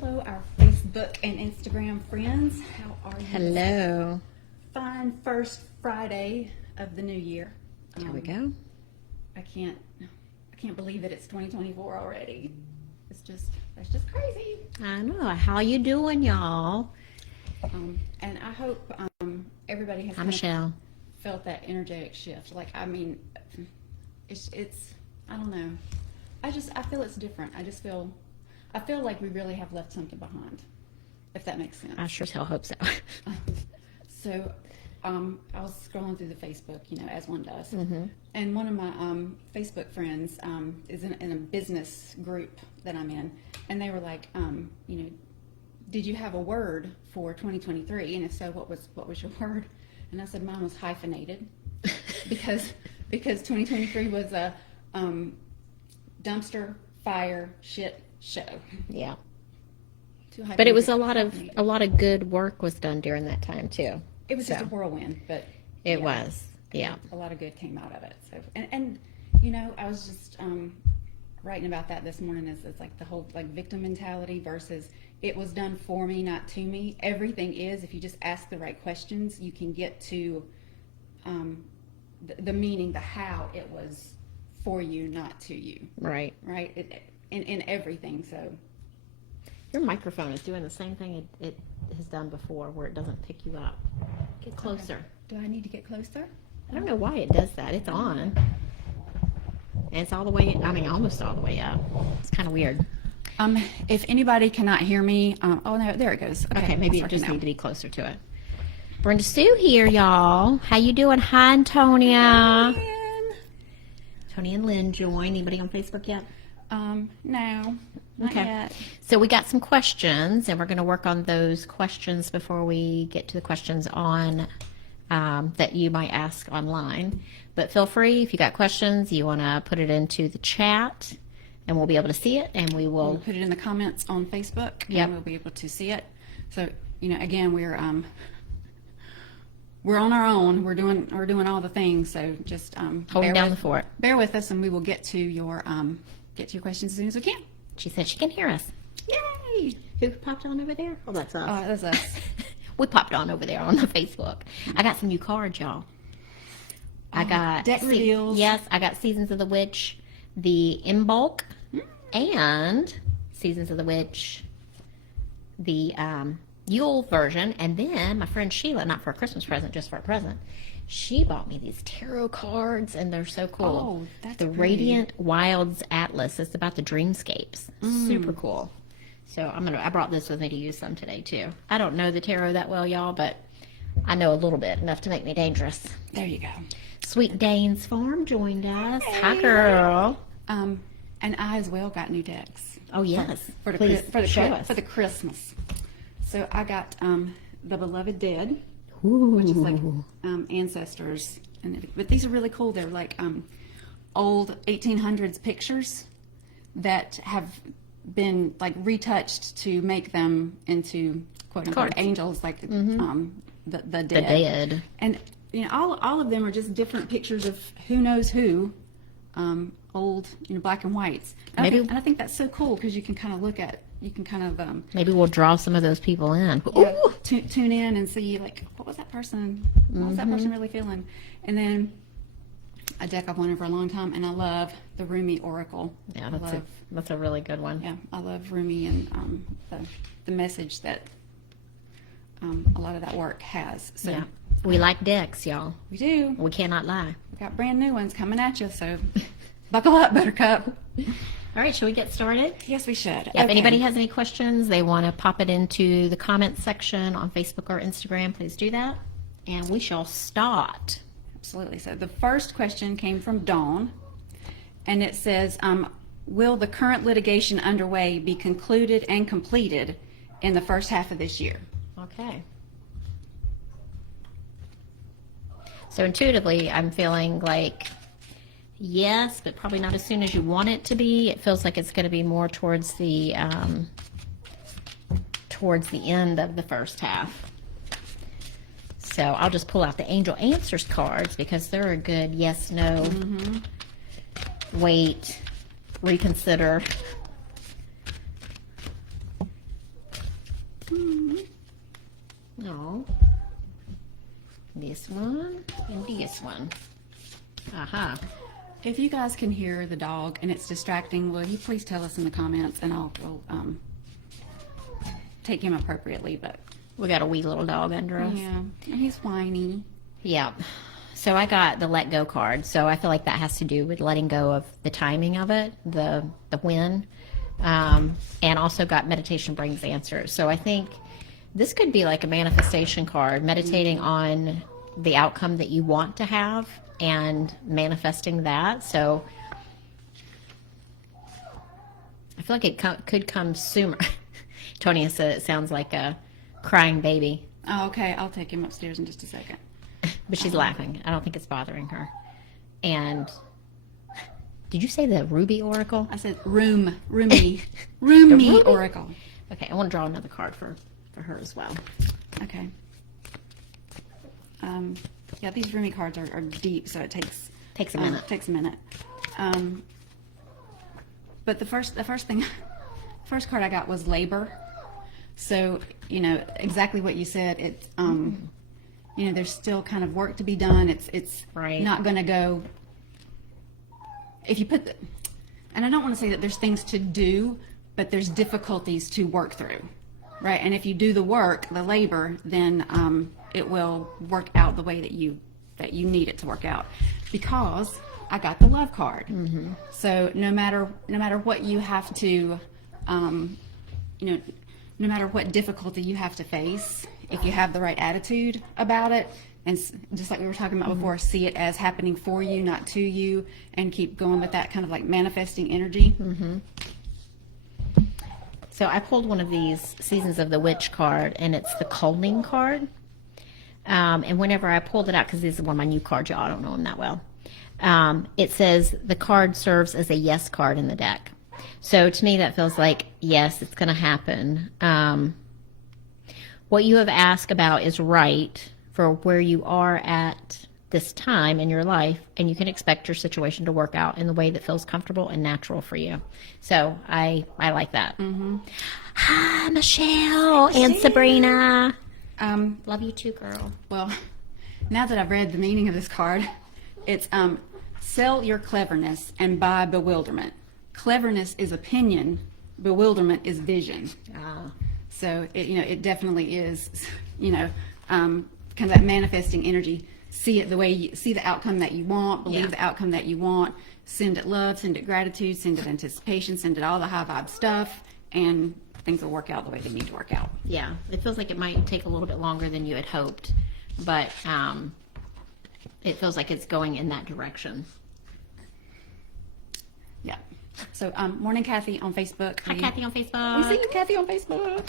Hello, our Facebook and Instagram friends. How are you? Hello. Fine first Friday of the new year. Here we go. I can't believe that it's 2024 already. That's just crazy. I know. How you doing, y'all? And I hope everybody has Hi, Michelle. felt that energetic shift. Like, I mean, it's I don't know. I feel it's different. I feel like we really have left something behind, if that makes sense. I sure as hell hope so. So, I was scrolling through the Facebook, as one does, Mm-hmm. and one of my Facebook friends is in a business group that I'm in, and they were like, did you have a word for 2023? And if so, what was your word? And I said mine was hyphenated, because 2023 was a dumpster fire shit show. Yeah. But But it was a lot of good work was done during that time too. It was just a whirlwind, but It was. Yeah. a lot of good came out of it. So and I was just writing about that this morning. It's like the whole victim mentality versus it was done for me, not to me. Everything is, if you just ask the right questions, you can get to the meaning, the how it was for you, not to you. Right. Right. In everything. So Your microphone is doing the same thing it has done before, where it doesn't pick you up. Get closer. Okay. Do I need to get closer? I don't know why it does that. It's on. And it's all the way, almost all the way up. It's kind of weird. If anybody cannot hear me, oh no, there it goes. Okay, maybe I'll it just start need to be closer to it. Brenda Sue here, y'all. How you doing? Hi, Antonia. Tony and Lynn join. Anybody on Facebook yet? No, not yet. So we got some questions, and we're going to work on those questions before we get to the questions on that you might ask online. But feel free, if you got questions, you want to put it into the chat, and we'll be able to see it, and we will We'll put it in the comments on Facebook, Yep. and we'll be able to see it. So, again, we're on our own. We're doing all the things. So just holding down the fort. Bear with us, and we will get to your questions as soon as we can. She said she can hear us. Yay! Who popped on over there? Oh, that's us. That's us. We popped on over there on the Facebook. I got some new cards, y'all. I got deck reveals. Yes, I got Seasons of the Witch, the in bulk, and Seasons of the Witch, the Yule version, and then my friend Sheila, not for a Christmas present, just for a present, she bought me these tarot cards, and they're so cool. Oh, that's the pretty. Radiant Wilds Atlas. It's about the dreamscapes. Super cool. So I brought this with me to use some today too. I don't know the tarot that well, y'all, but I know a little bit, enough to make me dangerous. There you go. Sweet Dane's Farm joined us. Hi, girl. And I as well got new decks. Oh yes, For please show us. for the Christmas. So I got the Beloved Dead, Ooh. which is like ancestors, but these are really cool. They're like old 1800s pictures that have been like retouched to make them into quote unquote angels, like the dead. The dead. And all of them are just different pictures of who knows who, old black and whites. And I think that's so cool because you can kind of look at. You can kind of Maybe we'll draw some of those people in. tune in and see like what was that person really feeling, and then a deck I've wanted for a long time, and I love the Rumi Oracle. Yeah, that's a really good one. Yeah, I love Rumi and the message that a lot of that work has. So Yeah, we like decks, y'all. we do. We cannot lie. We got brand new ones coming at you, so buckle up, Buttercup. All right, shall we get started? Yes, we should. Yeah, if anybody has any questions, they want to pop it into the comments section on Facebook or Instagram, please do that. And we shall start. Absolutely. So the first question came from Dawn, and it says, will the current litigation underway be concluded and completed in the first half of this year? Okay. So intuitively, I'm feeling like yes, but probably not as soon as you want it to be. It feels like it's going to be more towards the end of the first half. So I'll just pull out the Angel Answers cards because they're a good yes, no, wait, reconsider. No. This one and this one. Aha. If you guys can hear the dog and it's distracting, will you please tell us in the comments, and I'll take him appropriately. But We got a wee little dog under us. yeah, and he's whiny. Yeah. So I got the let go card. So I feel like that has to do with letting go of the timing of it, the when, and also got meditation brings answers. So I think this could be like a manifestation card, meditating on the outcome that you want to have and manifesting that. So I feel like it could come sooner. Antonia said it sounds like a crying baby. Oh, okay, I'll take him upstairs in just a second. But she's laughing. I don't think it's bothering her. And did you say the Ruby Oracle? I said roomy Ruby? oracle. Okay, I want to draw another card for her as well. Okay. Yeah, these roomy cards are deep, so it takes a minute. Takes a minute. But the first card I got was labor. So exactly what you said. It's there's still kind of work to be done. It's Right. not going to go. If you put and I don't want to say that there's things to do, but there's difficulties to work through, right? And if you do the work, the labor, then it will work out the way that you need it to work out. Because I got the love card, so no matter what you have to, no matter what difficulty you have to face, if you have the right attitude about it, and just like we were talking about before, see it as happening for you, not to you, and keep going with that kind of like manifesting energy. So I pulled one of these Seasons of the Witch card, and it's the Culling card. And whenever I pulled it out, because this is one of my new cards, y'all, I don't know them that well, it says the card serves as a yes card in the deck. So to me, that feels like, yes, it's going to happen. What you have asked about is right for where you are at this time in your life, and you can expect your situation to work out in the way that feels comfortable and natural for you. So I like that. Hi, Michelle and Sabrina. Love you too, girl. Well, now that I've read the meaning of this card, it's sell your cleverness and buy bewilderment. Cleverness is opinion, bewilderment is vision. So it definitely is, kind of that manifesting energy. See it the way see the outcome that you want, believe the outcome that you want, send it love, send it gratitude, send it anticipation, send it all the high vibe stuff, and things will work out the way they need to work out. Yeah, it feels like it might take a little bit longer than you had hoped, but it feels like it's going in that direction. Yeah. So, morning, Kathy on Facebook. Hi, Kathy on We Facebook. see you, Kathy, on Facebook.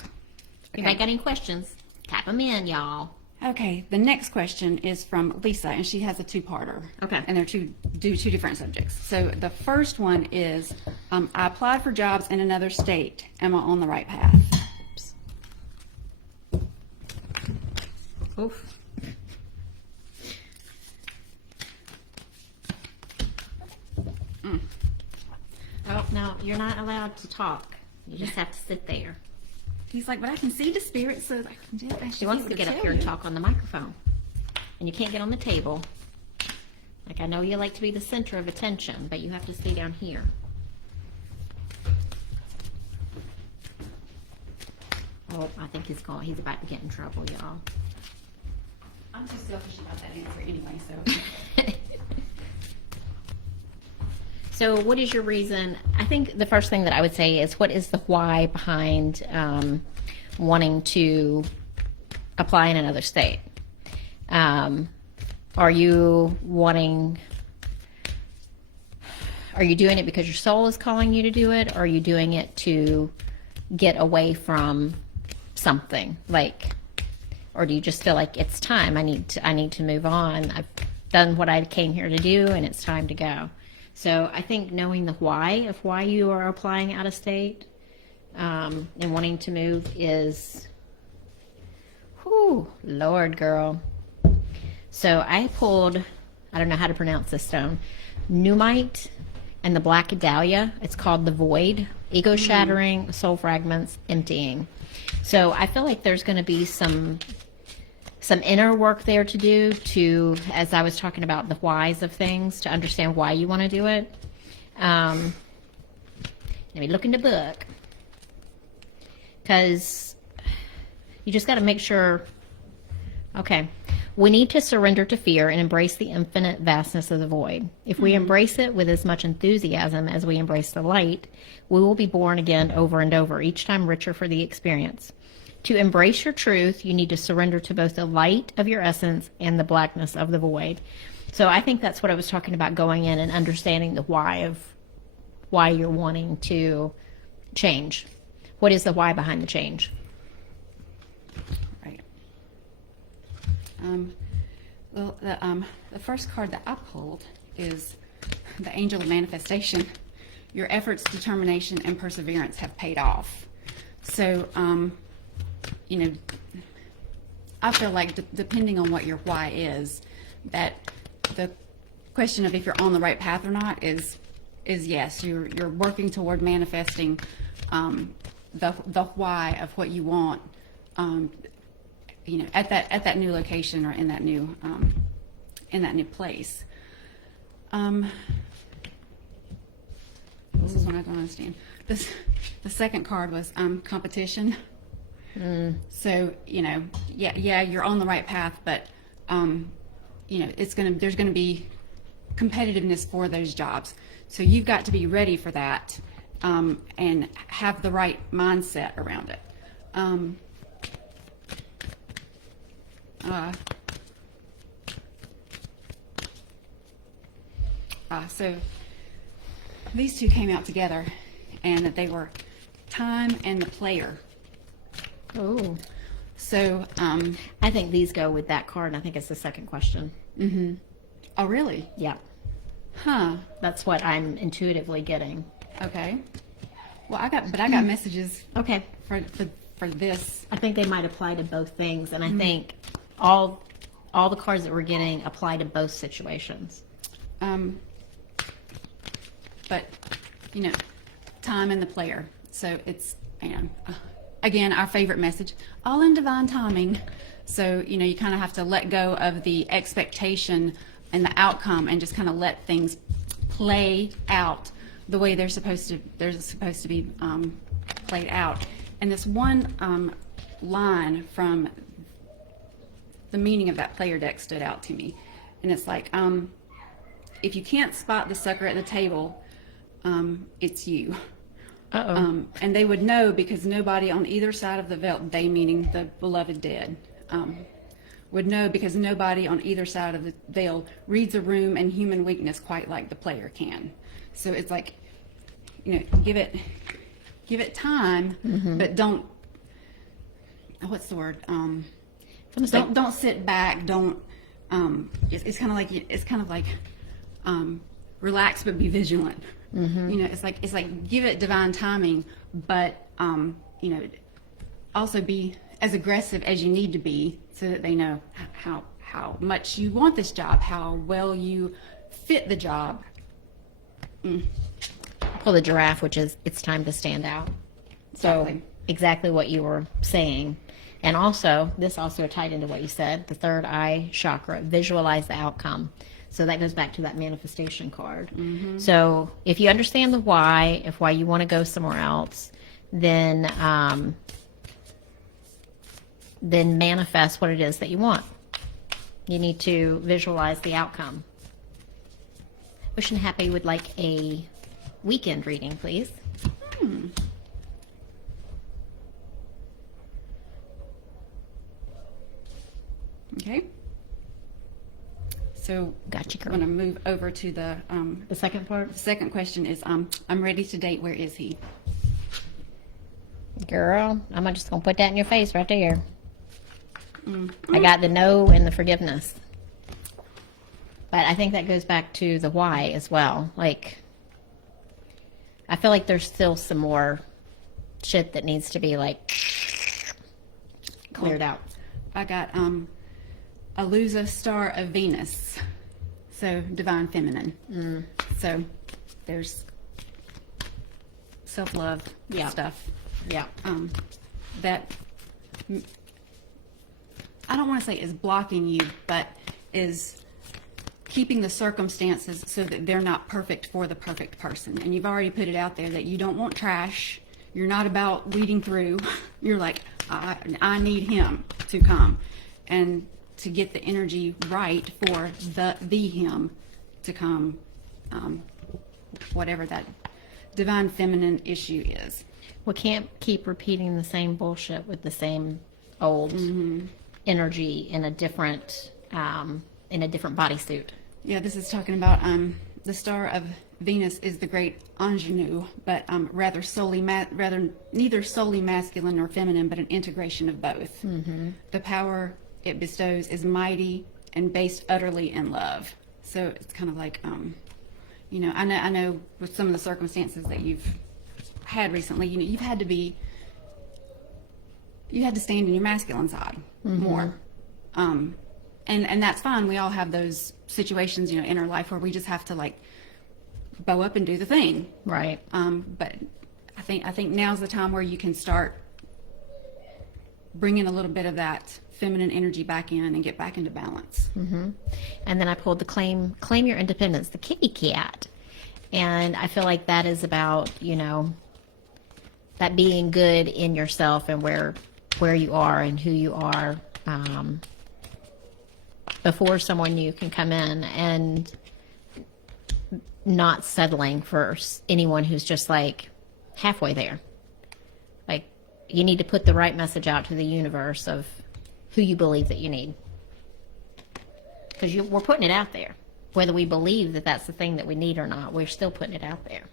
If I got any questions, tap them in, y'all. Okay, the next question is from Lisa, and she has a two-parter. Okay. And they're two different subjects. So the first one is, I applied for jobs in another state. Am I on the right path? Oof. Oh, no, you're not allowed to talk. You just have to sit there. He's like, but I can see the spirit, so I can She wants to get up here and talk on the microphone. And you can't get on the table. Like, I know you like to be the center of attention, but you have to stay down here. Oh, I think he's about to get in trouble, y'all. I'm just selfish about that answer anyway, so. So what is your reason? I think the first thing that I would say is, what is the why behind wanting to apply in another state? Are you doing it because your soul is calling you to do it? Or are you doing it to get away from something? Or do you just feel like it's time? I need to move on. I've done what I came here to do, and it's time to go. So I think knowing the why of why you are applying out of state and wanting to move is, whew, Lord, girl. So I pulled, I don't know how to pronounce this stone, Numite, And the Black Dahlia, it's called The Void, Ego Shattering, Soul Fragments, Emptying. So I feel like there's going to be some inner work there to do to, as I was talking about the whys of things, to understand why you want to do it. Let me look in the book. Because you just got to make sure, okay, we need to surrender to fear and embrace the infinite vastness of the void. If we embrace it with as much enthusiasm as we embrace the light, we will be born again over and over, each time richer for the experience. To embrace your truth, you need to surrender to both the light of your essence and the blackness of the void. So I think that's what I was talking about, going in and understanding the why of why you're wanting to change. What is the why behind the change? Right. Well, the first card that I pulled is the Angel of Manifestation. Your efforts, determination, and perseverance have paid off. So, you know, I feel like depending on what your why is, that the question of if you're on the right path or not is yes, you're working toward manifesting the why of what you want, you know, at that new location or in that new place. This is one I don't understand. The second card was competition. So, you know, yeah, you're on the right path, but you know, there's gonna be competitiveness for those jobs. So you've got to be ready for that, and have the right mindset around it. So these two came out together, and that they were time and the player. Oh. So I think these go with that card, and I think it's the second question. Mm-hmm. Oh, really? Yeah. Huh. That's what I'm intuitively getting. Okay. Well, I got messages. Okay. For this. I think they might apply to both things, and I think all the cards that we're getting apply to both situations. But you know, time and the player. So it's, and again, our favorite message, all in divine timing. So, you know, you kind of have to let go of the expectation and the outcome, and just kind of let things play out the way they're supposed to be played out. And this one line from the meaning of that player deck stood out to me, and it's like, if you can't spot the sucker at the table, it's you. Uh-oh. And they would know, because nobody on either side of the veil, they meaning the beloved dead, would know, because nobody on either side of the veil reads a room and human weakness quite like the player can. So it's like, you know, give it time, but don't, what's the word? Don't sit back. Don't. It's kind of like relax but be vigilant. You know, it's like give it divine timing, but you know, also be as aggressive as you need to be, so that they know how much you want this job, how well you fit the job. Pull the giraffe, which is it's time to stand out. Exactly. So exactly what you were saying. And also, this also tied into what you said, the third eye chakra, visualize the outcome. So that goes back to that manifestation card. So if you understand the why, if why you want to go somewhere else, then manifest what it is that you want. You need to visualize the outcome. OceanHappy would like a weekend reading, please. Okay. So Gotcha, girl. I'm going to move over to the second part? second question is, I'm ready to date. Where is he? Girl, I'm just going to put that in your face right there. I got the no and the forgiveness. But I think that goes back to the why as well. Like, I feel like there's still some more shit that needs to be, like, cleared out. I got a Lusa star of Venus, so divine feminine. So there's self-love Yeah. stuff Yeah. that I don't want to say is blocking you, but is keeping the circumstances so that they're not perfect for the perfect person. And you've already put it out there that you don't want trash. You're not about weeding through. You're like, I need him to come and to get the energy right for the him to come, whatever that divine feminine issue is. We can't keep repeating the same bullshit with the same old energy in a different bodysuit. Yeah, this is talking about the star of Venus is the great ingenue, but rather neither solely masculine nor feminine, but an integration of both. Mm-hmm. The power it bestows is mighty and based utterly in love. So it's kind of like, I know with some of the circumstances that you've had recently, you've had to stand in your masculine side more. And that's fine. We all have those situations, in our life where we just have to like bow up and do the thing. Right. But I think now's the time where you can start bringing a little bit of that feminine energy back in and get back into balance. Mm-hmm. And then I pulled the claim your independence, the kitty cat. And I feel like that is about, that being good in yourself and where you are and who you are, before someone new can come in, and not settling for anyone who's just like halfway there. Like, you need to put the right message out to the universe of who you believe that you need. Because we're putting it out there. Whether we believe that that's the thing that we need or not, we're still putting it out there.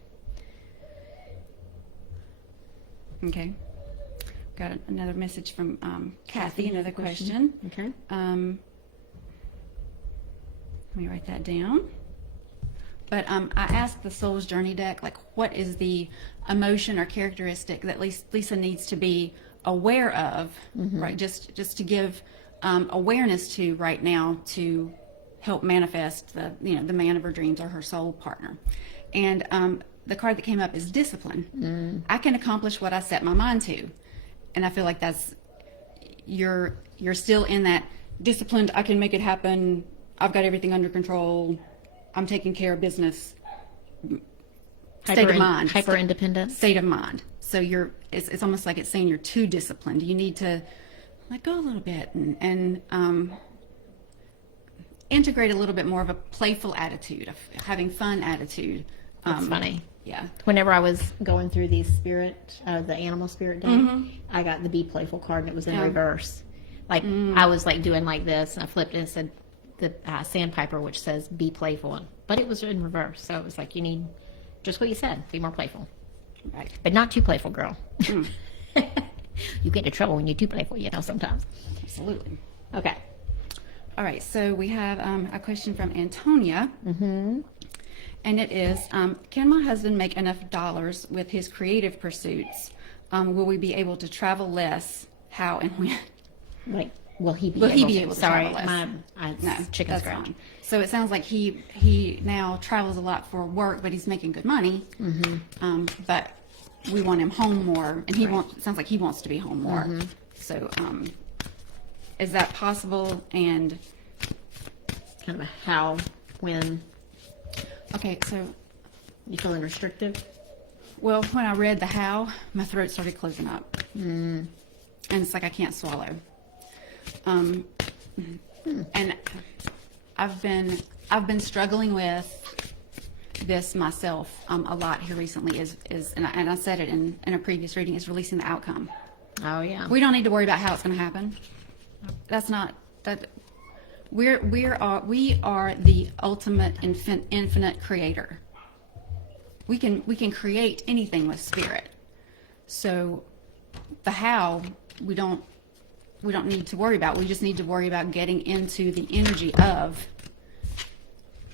Okay. Got another message from Kathy, another question. Okay. Let me write that down. But I asked the Soul's Journey deck, like, what is the emotion or characteristic that Lisa needs to be aware of, right? Just to give awareness to right now to help manifest the man of her dreams or her soul partner. And the card that came up is discipline. I can accomplish what I set my mind to, and I feel like that's you're still in that disciplined. I can make it happen. I've got everything under control. I'm taking care of business. State of mind. Hyper independent. State of mind. So it's almost like it's saying you're too disciplined. You need to let go a little bit and integrate a little bit more of a playful attitude, of having fun attitude. That's funny. Yeah. Whenever I was going through the animal spirit deck, I got the Be Playful card, and it was in reverse. Like, I was like doing like this, and I flipped it and said the sandpiper, which says Be Playful, but it was in reverse. So it was like, you need just what you said, be more playful. Right. But not too playful, girl. You get into trouble when you're too playful, sometimes. Absolutely. Okay. All right. So we have a question from Antonia. Mm-hmm. And it is, can my husband make enough dollars with his creative pursuits? Will we be able to travel less? How and when? Like, will he be able to travel less? No, chicken that's scratch. fine. So it sounds like he now travels a lot for work, but he's making good money. Mm-hmm. But we want him home more, and it sounds like he wants to be home more. Mm-hmm. So is that possible? And kind of a how, when? Okay, so you feeling restrictive? Well, when I read the how, my throat started closing up, and it's like I can't swallow. And I've been struggling with this myself a lot here recently. And I said it in a previous reading, is releasing the outcome. Oh yeah. We don't need to worry about how it's going to happen. That's not that. We are the ultimate infinite creator. We can create anything with spirit. So the how we don't need to worry about. We just need to worry about getting into the energy of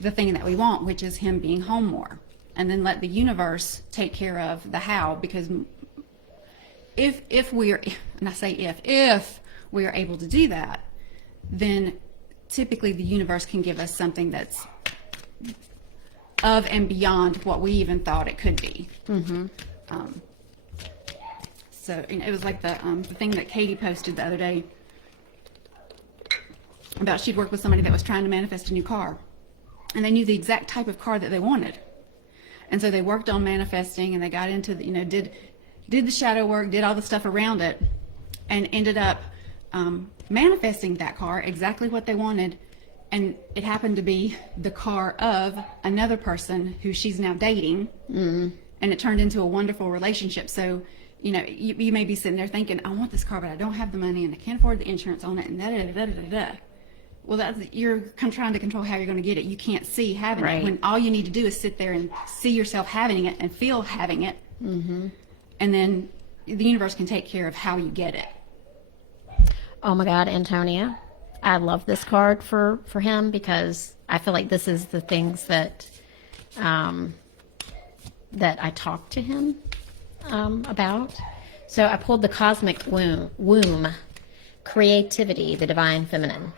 the thing that we want, which is him being home more, and then let the universe take care of the how. Because if we are able to do that, then typically the universe can give us something that's of and beyond what we even thought it could be. So it was like the thing that Katie posted the other day about she'd worked with somebody that was trying to manifest a new car, and they knew the exact type of car that they wanted, and so they worked on manifesting, and they got into the, did the shadow work, did all the stuff around it, and ended up manifesting that car exactly what they wanted. And it happened to be the car of another person who she's now dating, and it turned into a wonderful relationship. So you may be sitting there thinking, I want this car, but I don't have the money, and I can't afford the insurance on it, and da-da-da-da-da-da. Well, you're trying to control how you're going to get it. You can't see having it, when all you need to do is sit there and see yourself having it and feel having it. And then the universe can take care of how you get it. Oh my God, Antonia. I love this card for him, because I feel like this is the things that that I talked to him about. So I pulled the Cosmic Womb, Creativity, the Divine Feminine.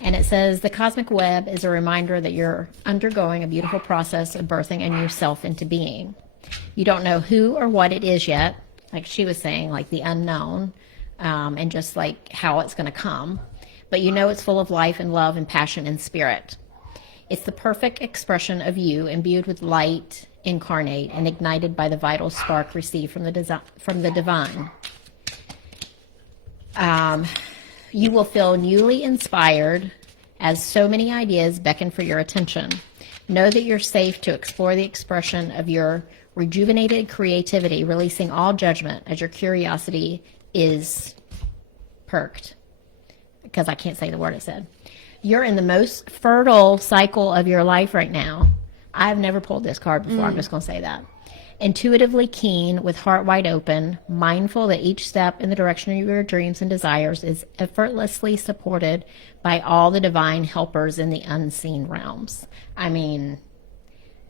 And it says, the cosmic web is a reminder that you're undergoing a beautiful process of birthing a new self into being. You don't know who or what it is yet, like she was saying, like the unknown, and just like how it's going to come. But you know it's full of life and love and passion and spirit. It's the perfect expression of you, imbued with light, incarnate, and ignited by the vital spark received from the divine. You will feel newly inspired as so many ideas beckon for your attention. Know that you're safe to explore the expression of your rejuvenated creativity, releasing all judgment as your curiosity is perked. Because I can't say the word it said. You're in the most fertile cycle of your life right now. I've never pulled this card before. I'm just going to say that. Intuitively keen, with heart wide open, mindful that each step in the direction of your dreams and desires is effortlessly supported by all the divine helpers in the unseen realms. I mean,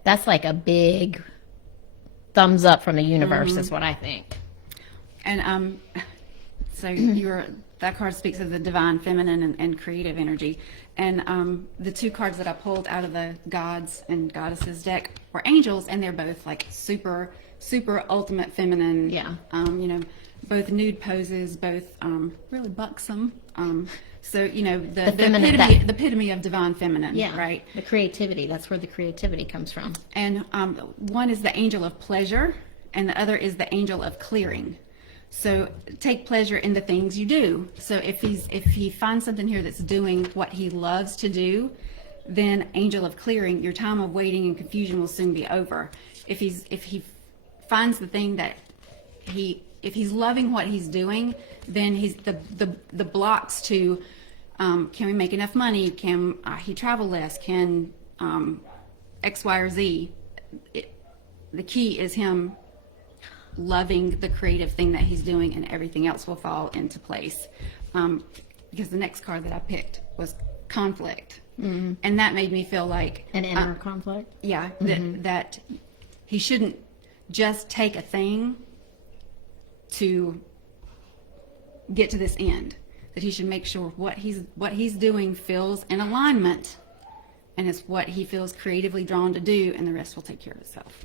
that's like a big thumbs up from the universe, is what I think. And so that card speaks of the divine feminine and creative energy. And the two cards that I pulled out of the gods and goddesses deck were angels, and they're both like super, super ultimate feminine. Yeah. Both nude poses, both really buxom. So the epitome of divine feminine. Yeah. Right. The creativity. That's where the creativity comes from. And one is the angel of pleasure, and the other is the angel of clearing. So take pleasure in the things you do. So if he finds something here that's doing what he loves to do, then angel of clearing, your time of waiting and confusion will soon be over. If he finds the thing that if he's loving what he's doing, then he's the blocks to can we make enough money? Can he travel less? Can X, Y, or Z? The key is him loving the creative thing that he's doing, and everything else will fall into place. Because the next card that I picked was conflict. And that made me feel like an inner conflict. Yeah, that he shouldn't just take a thing to get to this end. That he should make sure what he's doing feels in alignment, and it's what he feels creatively drawn to do, and the rest will take care of itself.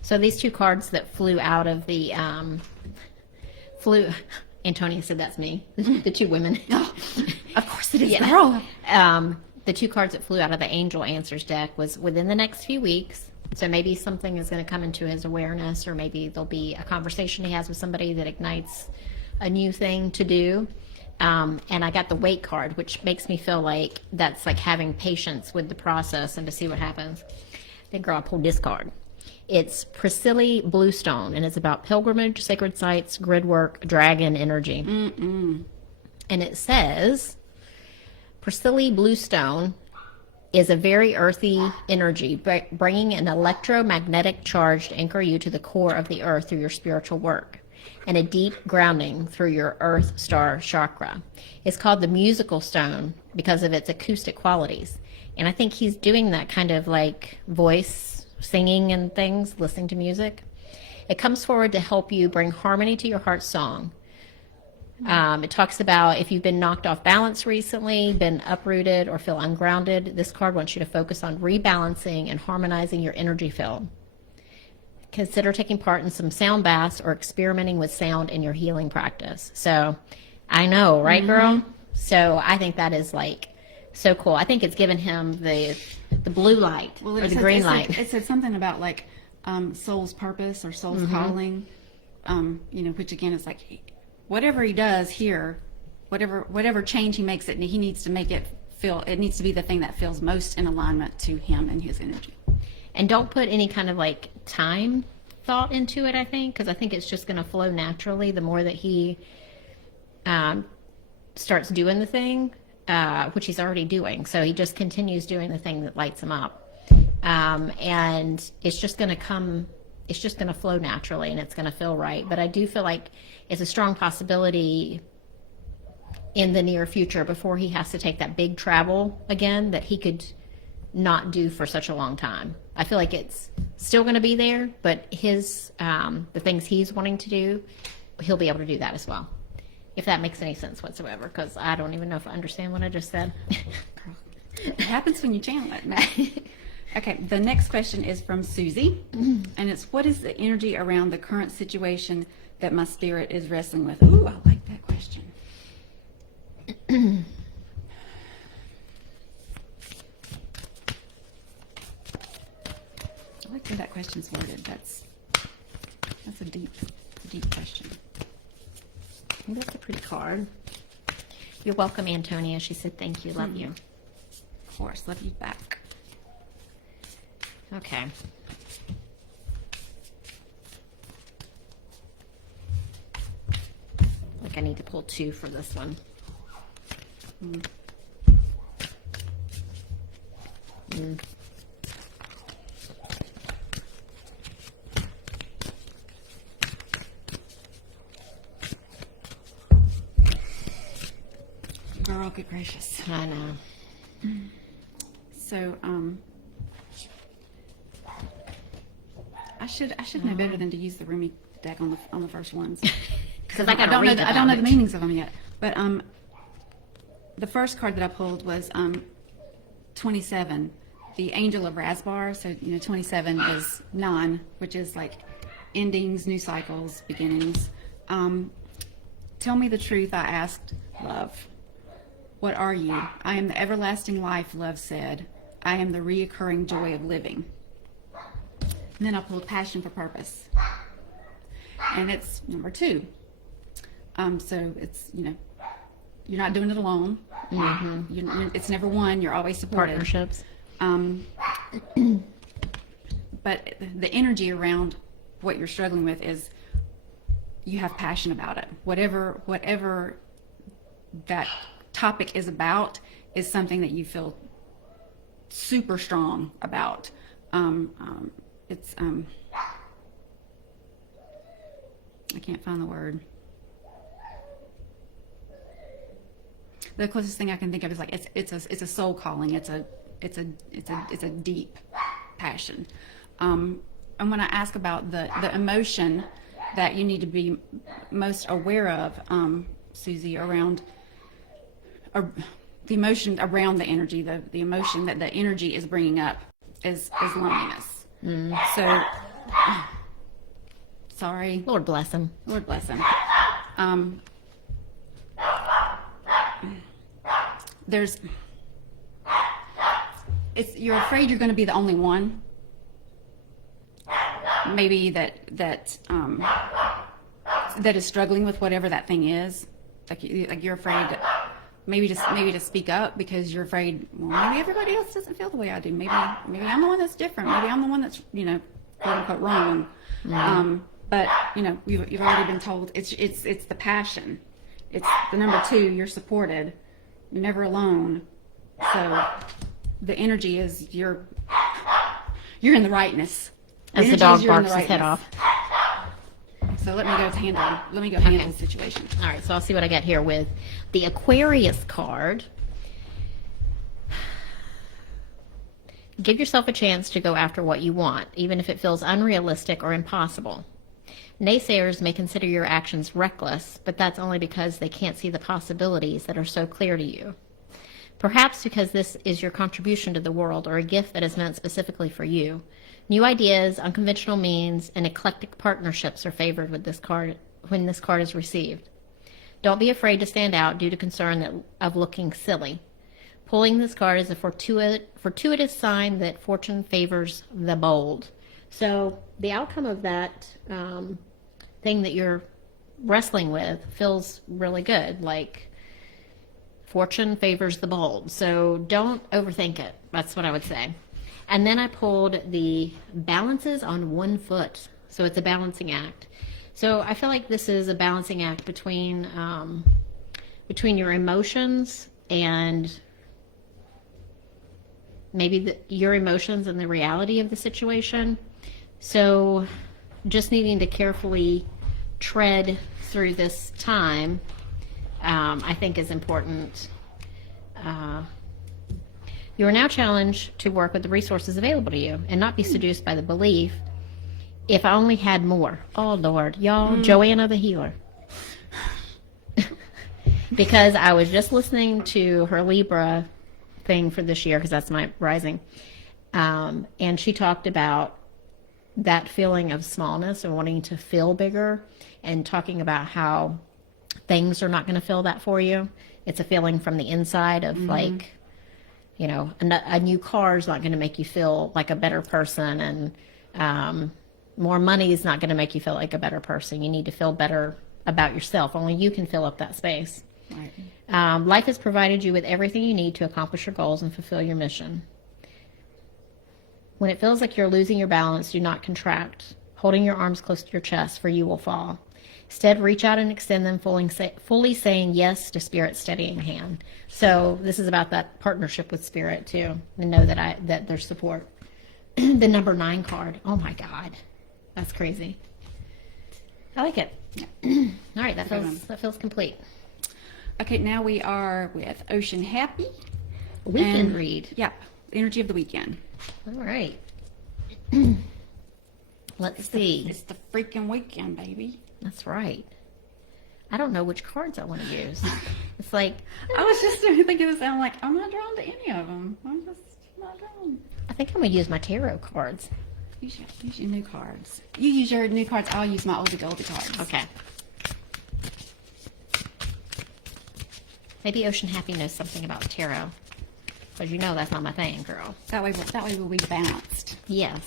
So these two cards that flew out of the Antonia said that's me. The two women. Oh, of course it is. Yeah. Girl. The two cards that flew out of the Angel Answers deck was within the next few weeks. So maybe something is going to come into his awareness, or maybe there'll be a conversation he has with somebody that ignites a new thing to do. And I got the Wait card, which makes me feel like that's like having patience with the process and to see what happens. Then, girl, I pulled this card. It's Priscilla Bluestone, and it's about pilgrimage, sacred sites, grid work, dragon energy. And it says, Priscilla Bluestone is a very earthy energy, bringing an electromagnetic charge to anchor you to the core of the earth through your spiritual work, and a deep grounding through your earth star chakra. It's called the musical stone because of its acoustic qualities. And I think he's doing that kind of like voice singing and things, listening to music. It comes forward to help you bring harmony to your heart's song. It talks about if you've been knocked off balance recently, been uprooted, or feel ungrounded, this card wants you to focus on rebalancing and harmonizing your energy field. Consider taking part in some sound baths or experimenting with sound in your healing practice. So I know, right, girl? So I think that is like so cool. I think it's given him the blue light or the green light. It said something about like soul's purpose or soul's calling, which again is like whatever he does here, whatever change he makes, it he needs to make it feel. It needs to be the thing that feels most in alignment to him and his energy. And don't put any kind of like time thought into it, I think, because I think it's just going to flow naturally the more that he starts doing the thing, which he's already doing. So he just continues doing the thing that lights him up. And it's just going to flow naturally and it's going to feel right. But I do feel like it's a strong possibility in the near future before he has to take that big travel again that he could not do for such a long time. I feel like it's still going to be there, but his the things he's wanting to do, he'll be able to do that as well. If that makes any sense whatsoever, because I don't even know if I understand what I just said. It happens when you channel it, man. Okay, the next question is from Suzi, and it's, what is the energy around the current situation that my spirit is wrestling with? Ooh, I like that question. I like how that question's worded. That's a deep question. Maybe that's a pretty card. You're welcome, Antonia. She said thank you. Love you. Of course, love you back. Okay. Like I need to pull two for this one. Girl, good gracious. I know. So, I should know better than to use the Rumi deck on the first ones. Because I don't know the meanings of them yet. But the first card that I pulled was 27, the Angel of Rasbar. So 27 is non, which is like endings, new cycles, beginnings. Tell me the truth, I asked love. What are you? I am the everlasting life, love said. I am the reoccurring joy of living. And then I pulled passion for purpose. And it's number 2. So it's, you're not doing it alone. It's never one. You're always supported. Partnerships. But the energy around what you're struggling with is you have passion about it. Whatever that topic is about is something that you feel super strong about. It's I can't find the word. The closest thing I can think of is like it's a soul calling. It's a deep passion. And when I ask about the emotion that you need to be most aware of, Suzi, around the emotion around the energy, the emotion that the energy is bringing up is loneliness. So, sorry. Lord bless him. Lord bless him. You're afraid you're going to be the only one. Maybe that is struggling with whatever that thing is. Like you're afraid that maybe to speak up because you're afraid. Well, maybe everybody else doesn't feel the way I do. Maybe I'm the one that's different. Maybe I'm the one that's quote unquote wrong. But you've already been told it's the passion. It's the number 2. You're supported. You're never alone. So the energy is you're in the rightness. As the dog barks his head off. So let me go handle the situation. All right, so I'll see what I get here with the Aquarius card. Give yourself a chance to go after what you want, even if it feels unrealistic or impossible. Naysayers may consider your actions reckless, but that's only because they can't see the possibilities that are so clear to you. Perhaps because this is your contribution to the world or a gift that is meant specifically for you. New ideas, unconventional means, and eclectic partnerships are favored with this card when this card is received. Don't be afraid to stand out due to concern of looking silly. Pulling this card is a fortuitous sign that fortune favors the bold. So the outcome of that thing that you're wrestling with feels really good. Like fortune favors the bold. So don't overthink it. That's what I would say. And then I pulled the balances on one foot. So it's a balancing act. So I feel like this is a balancing act between your emotions and maybe your emotions and the reality of the situation. So just needing to carefully tread through this time, I think is important. You are now challenged to work with the resources available to you and not be seduced by the belief, if I only had more. Oh, Lord. Y'all, Joanna the Healer. Because I was just listening to her Libra thing for this year, because that's my rising. And she talked about that feeling of smallness and wanting to feel bigger, and talking about how things are not going to fill that for you. It's a feeling from the inside of like, you know, a new car is not going to make you feel like a better person, and more money is not going to make you feel like a better person. You need to feel better about yourself. Only you can fill up that space. Right. Life has provided you with everything you need to accomplish your goals and fulfill your mission. When it feels like you're losing your balance, do not contract, holding your arms close to your chest, for you will fall. Instead, reach out and extend them, fully saying yes to Spirit's steadying hand. So this is about that partnership with Spirit too, and know that there's support. The number 9 card. Oh my God, that's crazy. I like it. All right, that feels complete. Okay, now we are with OceanHappy. Weekend read. Yeah, energy of the weekend. All right. Let's see. It's the freaking weekend, baby. That's right. I don't know which cards I want to use. It's like, I was just thinking this, and I'm like, I'm not drawn to any of them. I'm just not drawn. I think I'm going to use my tarot cards. Use your new cards. You use your new cards. I'll use my oldie goldie cards. Okay. Maybe OceanHappy knows something about tarot. Because you know that's not my thing, girl. That way we'll be balanced. Yes.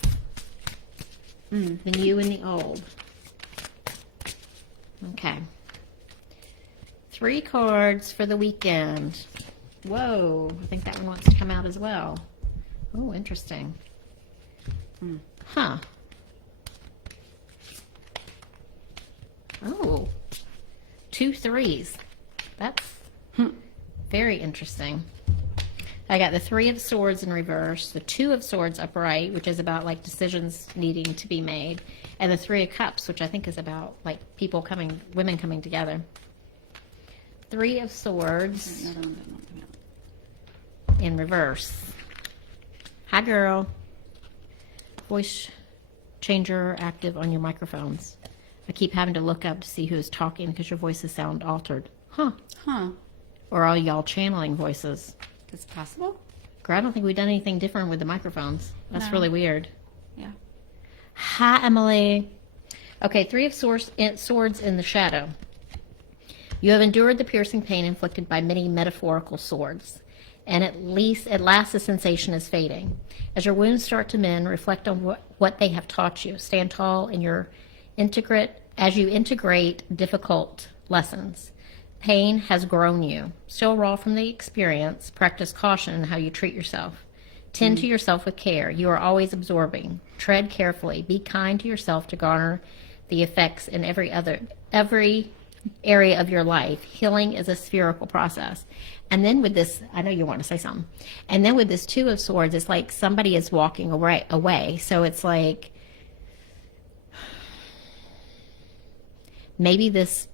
The new and the old. Okay. 3 cards for the weekend. Whoa. I think that one wants to come out as well. Oh, interesting. Huh. Oh. 2 3s. That's very interesting. I got the 3 of Swords in reverse, the 2 of Swords upright, which is about like decisions needing to be made, and the 3 of Cups, which I think is about like women coming together. 3 of Swords in reverse. Hi, girl. Voice changer active on your microphones. I keep having to look up to see who's talking because your voices sound altered. Huh. Or are y'all channeling voices? It's possible. Girl, I don't think we've done anything different with the microphones. That's really weird. Yeah. Hi, Emily. Okay, 3 of Swords in the shadow. You have endured the piercing pain inflicted by many metaphorical swords, and at last the sensation is fading. As your wounds start to mend, reflect on what they have taught you. Stand tall in your as you integrate difficult lessons. Pain has grown you. Still raw from the experience, practice caution in how you treat yourself. Tend to yourself with care. You are always absorbing. Tread carefully. Be kind to yourself to garner the effects in every area of your life. Healing is a spherical process. And then with this, I know you want to say something. And then with this 2 of Swords, it's like somebody is walking away. So it's like maybe this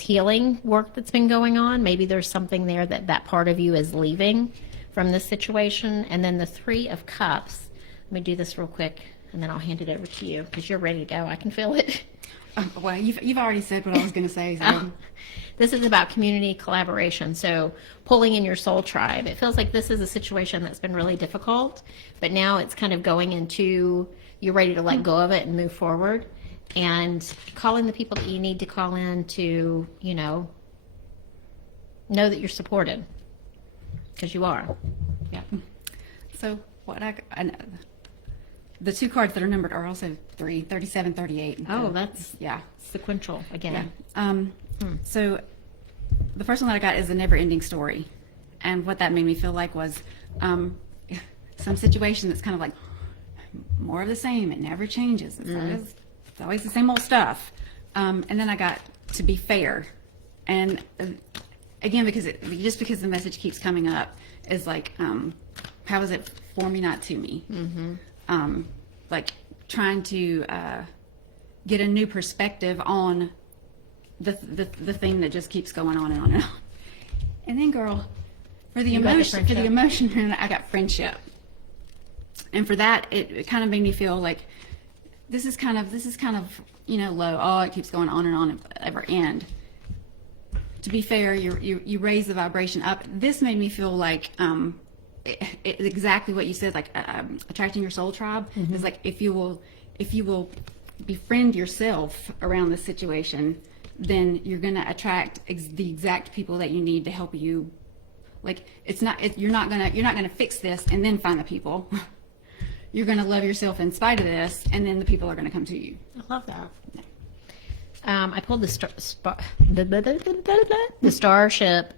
healing work that's been going on, maybe there's something there that part of you is leaving from this situation. And then the 3 of Cups, let me do this real quick and then I'll hand it over to you because you're ready to go. I can feel it. Well, you've already said what I was going to say. So. Oh, this is about community collaboration. So pulling in your soul tribe. It feels like this is a situation that's been really difficult, but now it's kind of going into you're ready to let go of it and move forward, and calling the people that you need to call in to, know that you're supported, because you are. Yeah. So what the two cards that are numbered are also 37, 38. Oh, that's yeah. sequential again. Yeah. So the first one that I got is a never-ending story, and what that made me feel like was some situation that's kind of like more of the same. It never changes. It's always the same old stuff. And then I got to be fair, and again because because the message keeps coming up is like how is it for me, not to me? Like trying to get a new perspective on the thing that just keeps going on and on and on. And then, girl, for the emotion, I got friendship. And for that, it kind of made me feel like this is kind of low. Oh, it keeps going on and on and ever end. To be fair, you raise the vibration up. This made me feel like exactly what you said, like attracting your soul tribe. Is like if you will befriend yourself around this situation, then you're going to attract the exact people that you need to help you. Like you're not gonna fix this and then find the people. You're going to love yourself in spite of this, and then the people are going to come to you. I love that. I pulled the starship.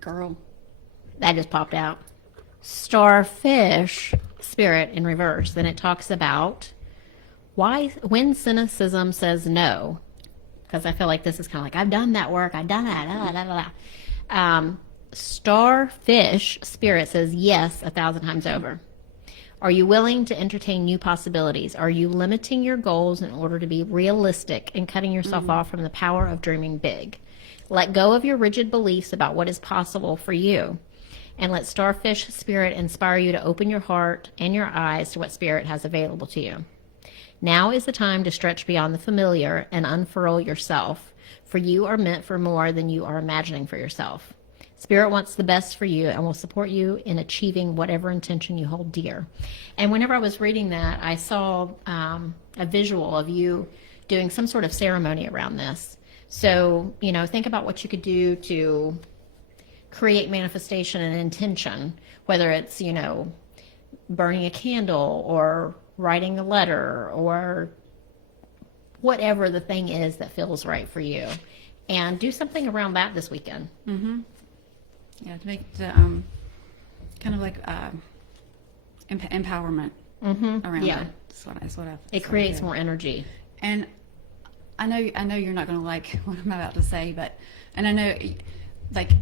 Girl. That just popped out. Starfish spirit in reverse. Then it talks about when cynicism says no, because I feel like this is kind of like, I've done that work, I've done that, starfish spirit says yes 1,000 times over. Are you willing to entertain new possibilities? Are you limiting your goals in order to be realistic and cutting yourself off from the power of dreaming big? Let go of your rigid beliefs about what is possible for you, and let starfish spirit inspire you to open your heart and your eyes to what spirit has available to you. Now is the time to stretch beyond the familiar and unfurl yourself, for you are meant for more than you are imagining for yourself. Spirit wants the best for you and will support you in achieving whatever intention you hold dear. And whenever I was reading that, I saw a visual of you doing some sort of ceremony around this. So, think about what you could do to create manifestation and intention, whether it's, burning a candle or writing a letter or whatever the thing is that feels right for you. And do something around that this weekend. Mm-hmm. Yeah, to make it kind of like empowerment around it. That's what it creates more energy. And I know you're not going to like what I'm about to say, and I know, like,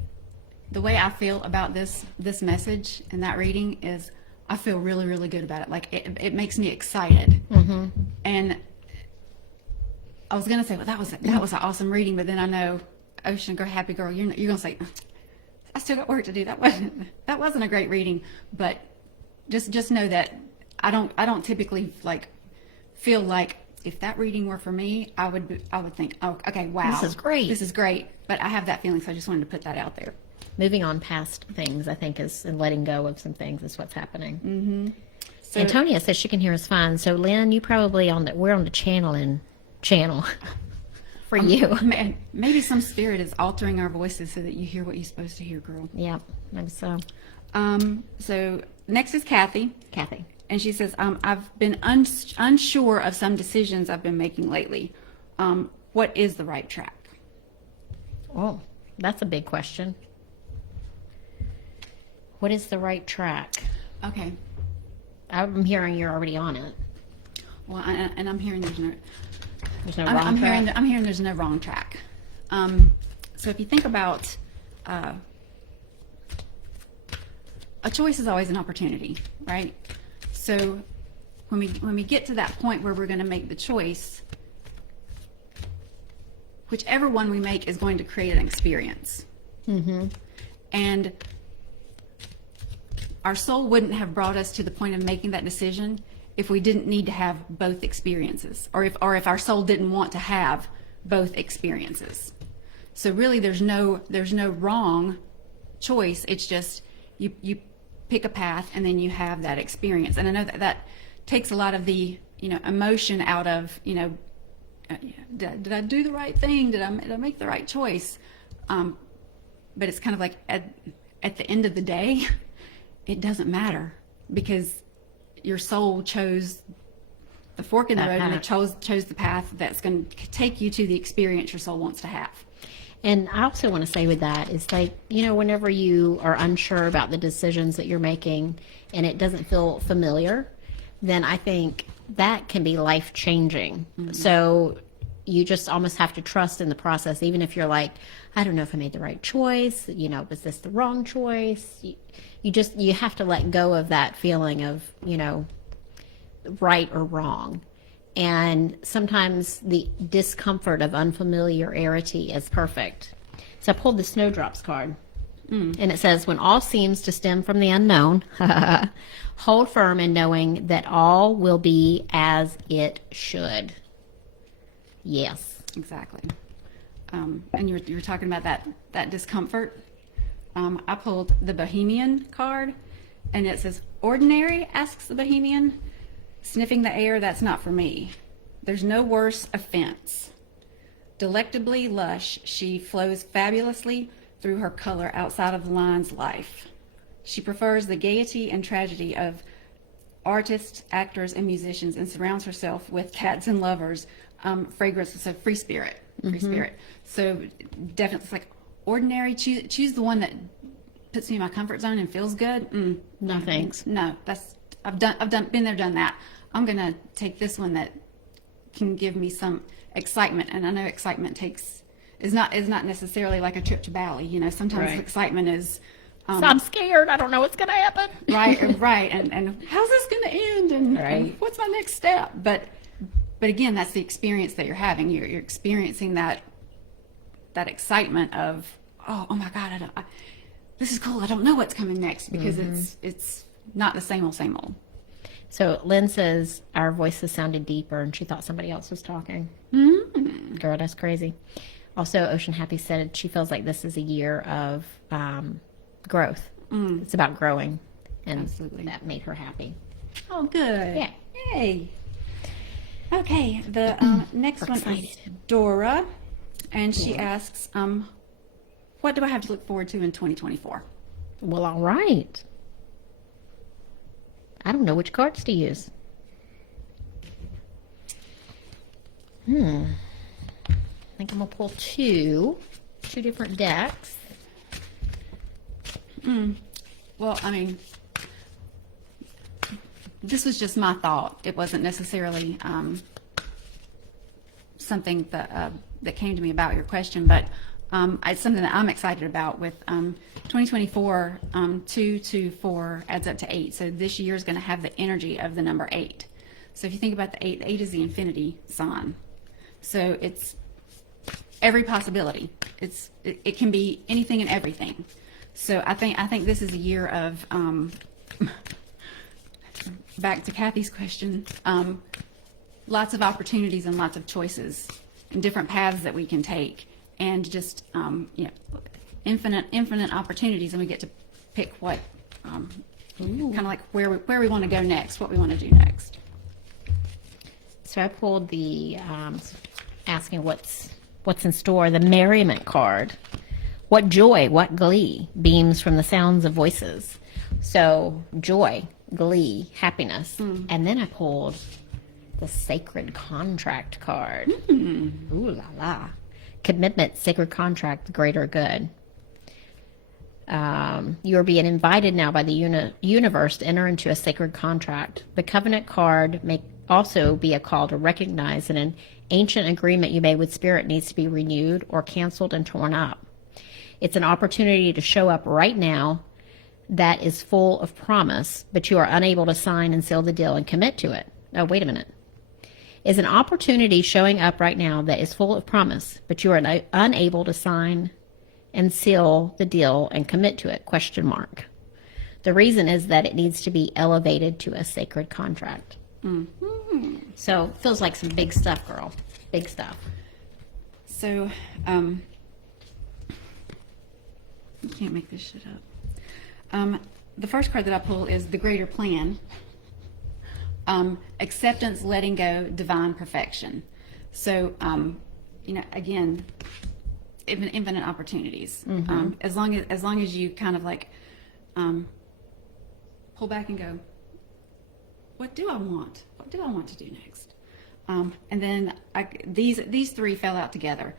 the way I feel about this message and that reading is I feel really, really good about it. Like it makes me excited. And I was going to say, well, that was an awesome reading, but then I know, OceanHappy girl, you're going to say, I still got work to do. That wasn't a great reading, but just know that I don't typically like feel like if that reading were for me, I would think, oh, okay, wow, this is great. But I have that feeling, so I just wanted to put that out there. Moving on past things, I think, and letting go of some things is what's happening. Mm-hmm. So, Antonia says she can hear us fine. So Lynn, you probably we're on the channel for you. Maybe some spirit is altering our voices so that you hear what you're supposed to hear, girl. Yeah, maybe so. So next is Kathy. Kathy. And she says, I've been unsure of some decisions I've been making lately. What is the right track? Oh, that's a big question. What is the right track? Okay. I'm hearing you're already on it. Well, and I'm hearing there's no wrong track. I'm hearing there's no wrong track. So if you think about a choice is always an opportunity, right? So when we get to that point where we're going to make the choice, whichever one we make is going to create an experience. Mm-hmm. And our soul wouldn't have brought us to the point of making that decision if we didn't need to have both experiences, or if our soul didn't want to have both experiences. So really there's no wrong choice. It's just you pick a path and then you have that experience. And I know that takes a lot of the, emotion out of, did I do the right thing? Did I make the right choice? But it's kind of like at the end of the day, it doesn't matter, because your soul chose the fork in the road, and it chose the path that's going to take you to the experience your soul wants to have. And I also want to say with that is like, whenever you are unsure about the decisions that you're making and it doesn't feel familiar, then I think that can be life changing. Mm-hmm. So you just almost have to trust in the process, even if you're like, I don't know if I made the right choice, was this the wrong choice? You have to let go of that feeling of, right or wrong. And sometimes the discomfort of unfamiliarity is perfect. So I pulled the Snowdrops card. And it says, when all seems to stem from the unknown, hold firm in knowing that all will be as it should. Yes. Exactly. And you were talking about that discomfort. I pulled the Bohemian card, and it says, ordinary, asks the Bohemian, sniffing the air, that's not for me. There's no worse offense. Delectably lush, she flows fabulously through her color outside of the line's life. She prefers the gaiety and tragedy of artists, actors, and musicians, and surrounds herself with cats and lovers. Fragrance, so free spirit. So definitely, it's like ordinary. Choose the one that puts me in my comfort zone and feels good. No thanks. No, I've been there, done that. I'm gonna take this one that can give me some excitement, and I know excitement is not necessarily like a trip to Bali. Sometimes Right. excitement is. So I'm scared. I don't know what's going to happen. Right, and how's this going to end, and what's my next step? But again, that's the experience that you're having. You're experiencing that excitement of, oh my God, this is cool. I don't know what's coming next, because it's not the same old. So Lynn says our voices sounded deeper, and she thought somebody else was talking. Girl, that's crazy. Also, OceanHappy said she feels like this is a year of growth. It's about growing, and Absolutely. that made her happy. Oh, good. Yeah. Yay. Okay, the next one is Dora, and she asks, what do I have to look forward to in 2024? Well, all right. I don't know which cards to use. I think I'm going to pull two different decks. Well, I mean, this was just my thought. It wasn't necessarily something that came to me about your question, but it's something that I'm excited about with 2024. 2 to 4 adds up to 8. So this year is going to have the energy of the number 8. So if you think about the 8 is the infinity sign. So it's every possibility. It can be anything and everything. So I think this is a year of back to Kathy's question, lots of opportunities and lots of choices and different paths that we can take, and just infinite opportunities, and we get to pick what kind of like where we want to go next, what we want to do next. So I pulled the asking what's in store, the merriment card. What joy, what glee beams from the sounds of voices. So joy, glee, happiness. And then I pulled the sacred contract card. Ooh la la. Commitment, sacred contract, greater good. You are being invited now by the universe to enter into a sacred contract. The covenant card may also be a call to recognize that an ancient agreement you made with spirit needs to be renewed or canceled and torn up. It's an opportunity to show up right now that is full of promise, but you are unable to sign and seal the deal and commit to it. Oh, wait a minute. Is an opportunity showing up right now that is full of promise, but you are unable to sign and seal the deal and commit to it? Question mark. The reason is that it needs to be elevated to a sacred contract. So feels like some big stuff, girl. Big stuff. So, you can't make this shit up. The first card that I pull is the greater plan. Acceptance, letting go, divine perfection. So, again, infinite opportunities. As long as you kind of like pull back and go, what do I want? What do I want to do next? And then these three fell out together.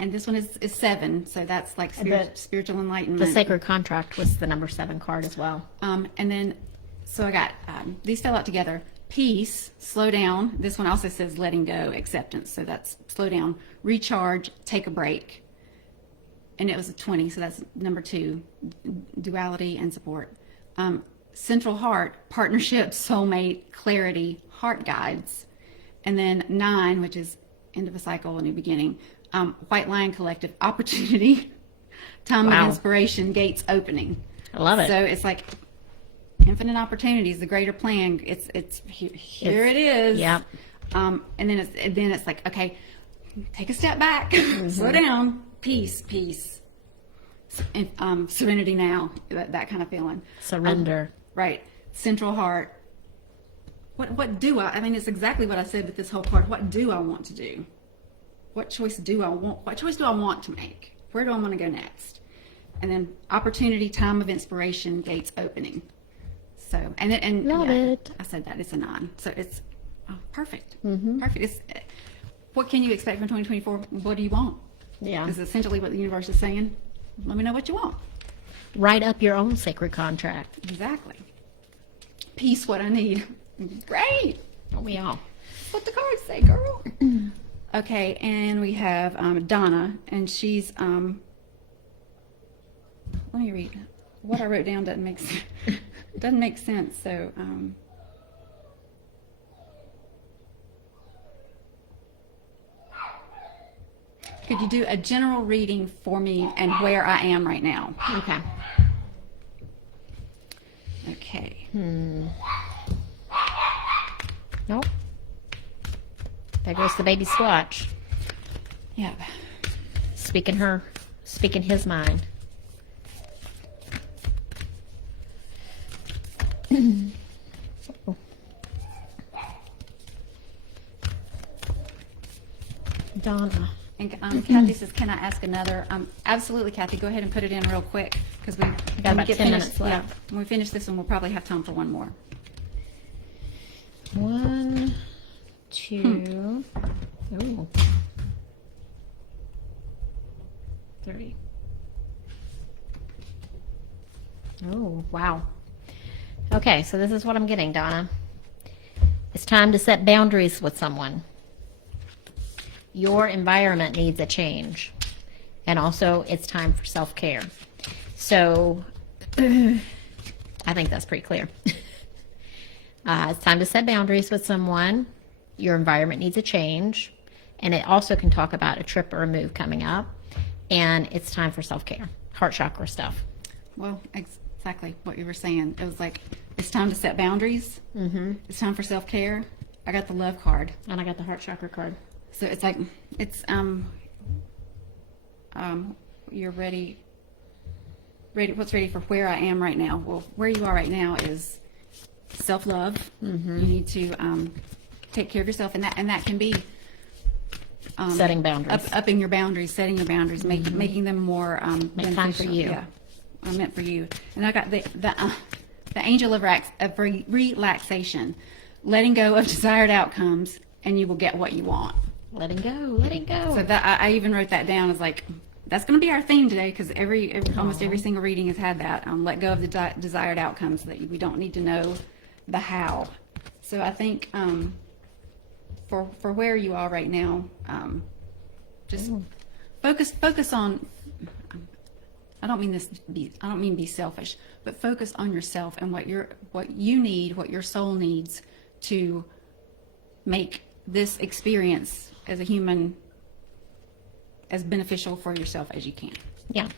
And this one is 7, so that's like spiritual enlightenment. The Sacred Contract was the number 7 card as well. And then, so I got, these fell out together. Peace, slow down. This one also says letting go, acceptance. So that's slow down, recharge, take a break. And it was a 20, so that's number 2, duality and support. Central heart, partnership, soulmate, clarity, heart guides. And then 9, which is end of a cycle, a new beginning. White Lion Collective, opportunity, time of inspiration, gates opening. I love it. So it's like infinite opportunities, the greater plan. It's here it is. Yep. And then it's like, okay, take a step back, slow down, peace, and serenity now, that kind of feeling. Surrender. Right. Central heart. What do I mean, it's exactly what I said with this whole card. What do I want to do? What choice do I want to make? Where do I want to go next? And then opportunity, time of inspiration, gates opening. So, and Love it. I said that it's a 9. So it's perfect. Perfect. It's, what can you expect from 2024? What do you want? Yeah. Is essentially what the universe is saying. Let me know what you want. Write up your own sacred contract. Exactly. Peace, what I need. Great. Don't we all? That's what the cards say, girl. Okay, and we have Donna, and she's let me read. What I wrote down doesn't make sense. So could you do a general reading for me and where I am right now? Okay. Okay. Nope. There goes the baby Squatch. Yeah. Speaking his mind. Donna. And Kathy says, "Can I ask another?" Absolutely, Kathy. Go ahead and put it in real quick because got about 10 minutes left. Yeah, when we finish this one, we'll probably have time for one more. 1, 2, 3. Oh, wow. Okay, so this is what I'm getting, Donna. It's time to set boundaries with someone. Your environment needs a change. And also, it's time for self-care. So, I think that's pretty clear. It's time to set boundaries with someone. Your environment needs a change. And it also can talk about a trip or a move coming up. And it's time for self-care, heart chakra stuff. Well, exactly what you were saying. It was like, it's time to set boundaries. Mm-hmm. It's time for self-care. I got the love card. And I got the heart chakra card. So it's like, it's, you're ready, what's ready for where I am right now? Well, where you are right now is self-love. Mm-hmm. You need to take care of yourself, and that can be setting boundaries, upping your boundaries, setting your boundaries, making them more make time for you. Yeah, meant for you. And I got the angel of relaxation, letting go of desired outcomes, and you will get what you want. Letting go. So that I even wrote that down as like, that's going to be our theme today, because almost every single reading has had that. Let go of the desired outcomes, that we don't need to know the how. So I think for where you are right now, just focus on. I don't mean be selfish, but focus on yourself and what you need, what your soul needs to make this experience as a human as beneficial for yourself as you can. Yeah,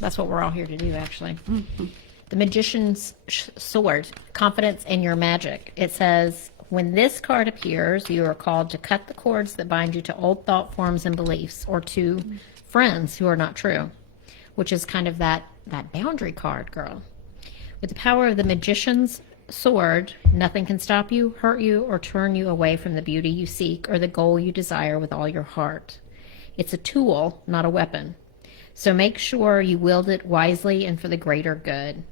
that's what we're all here to do, actually. Mm-hmm. The Magician's Sword, confidence in your magic. It says, when this card appears, you are called to cut the cords that bind you to old thought forms and beliefs, or to friends who are not true, which is kind of that boundary card, girl. With the power of the magician's sword, nothing can stop you, hurt you, or turn you away from the beauty you seek or the goal you desire with all your heart. It's a tool, not a weapon. So make sure you wield it wisely and for the greater good.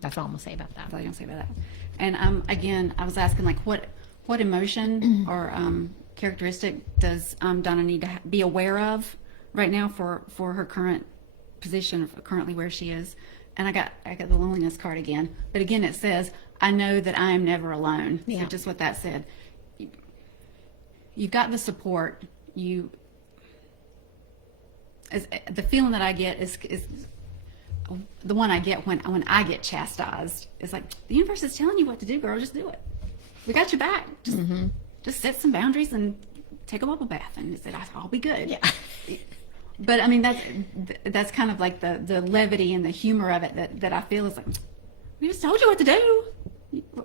That's all I'm going to say about that. That's all I'm gonna say about that. And again, I was asking like what emotion or characteristic does Donna need to be aware of right now for her current position, currently where she is. And I got the loneliness card again. But again, it says, I know that I am never alone. Yeah. So just what that said. You've got the support. The feeling that I get is the one I get when I get chastised. It's like, the universe is telling you what to do, girl. Just do it. We got your back. Just set some boundaries and take a bubble bath, and it said, I'll be good. Yeah. But I mean, that's kind of like the levity and the humor of it that I feel is like, we just told you what to do.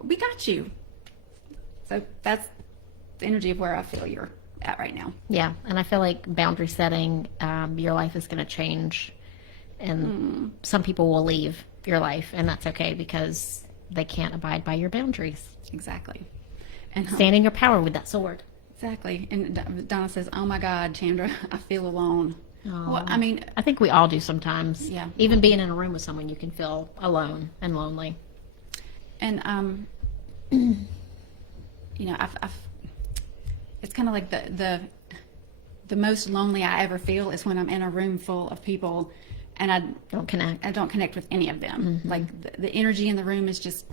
We got you. So that's the energy of where I feel you're at right now. Yeah, and I feel like boundary setting, your life is going to change, and some people will leave your life, and that's okay because they can't abide by your boundaries. Exactly. And Stand in your power with that sword. exactly. And Donna says, "Oh my God, Chandra, I feel alone." Well, I mean, I think we all do sometimes. Yeah. Even being in a room with someone, you can feel alone and lonely. and you know, it's kind of like the most lonely I ever feel is when I'm in a room full of people and I Don't connect. don't connect with any of them. Like the energy in the room is just